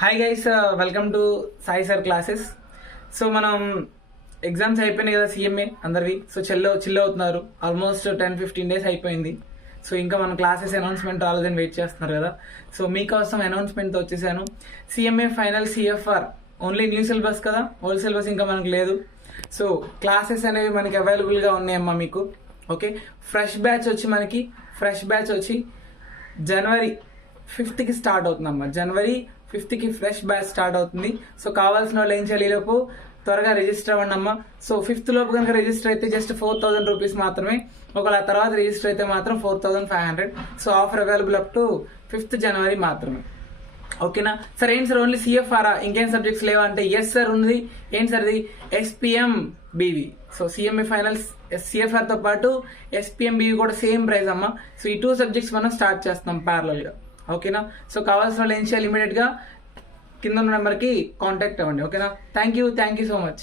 Hi guys, welcome to Sai sir classes. So మనం exams అయిపోయినాయి కదా సిఎంఏ అందరివి. సో చిల్ అవుతున్నారు. ఆల్మోస్ట్ 10-15 డేస్ అయిపోయింది. సో ఇంకా మన క్లాసెస్ అనౌన్స్మెంట్ రాలేదని వెయిట్ చేస్తున్నారు కదా. సో మీకోసం అనౌన్స్మెంట్తో వచ్చేసాను. CMA final CFR only new syllabus కదా, ఓల్డ్ సిలబస్ ఇంకా మనకు లేదు. సో క్లాసెస్ అనేవి మనకి అవైలబుల్గా ఉన్నాయమ్మా మీకు. ఓకే, ఫ్రెష్ బ్యాచ్ వచ్చి జనవరి 5th స్టార్ట్ అవుతుందమ్మా. జనవరి 5th ఫ్రెష్ బ్యాచ్ స్టార్ట్ అవుతుంది. సో కావాల్సిన వాళ్ళు ఏం చేయాలి, లోపు త్వరగా రిజిస్టర్ అవ్వండి అమ్మా. సో 5th లోపు కనుక రిజిస్టర్ అయితే జస్ట్ 4,000 రూపీస్ మాత్రమే. ఒకవేళ తర్వాత రిజిస్టర్ అయితే మాత్రం 4,500. So offer available up to 5th జనవరి మాత్రమే. ఓకేనా సార్? ఏంటి సార్ ఓన్లీ సిఎఫ్ఆర్, ఇంకేం సబ్జెక్ట్స్ లేవా అంటే ఎస్ సార్ ఉంది. ఏంటి సార్ ఇది? SPM BV. So CMA finals CFR తో పాటు ఎస్పిఎం బీవీ కూడా సేమ్ ప్రైస్ అమ్మా. సో ఈ 2 సబ్జెక్ట్స్ మనం స్టార్ట్ చేస్తున్నాం ప్యారలల్ గా. ఓకేనా? సో కావాల్సిన వాళ్ళు ఏం చేయాలి, ఇమీడియట్ గా కింద ఉన్న నెంబర్ కి కాంటాక్ట్ అవ్వండి. ఓకేనా? Thank you so much.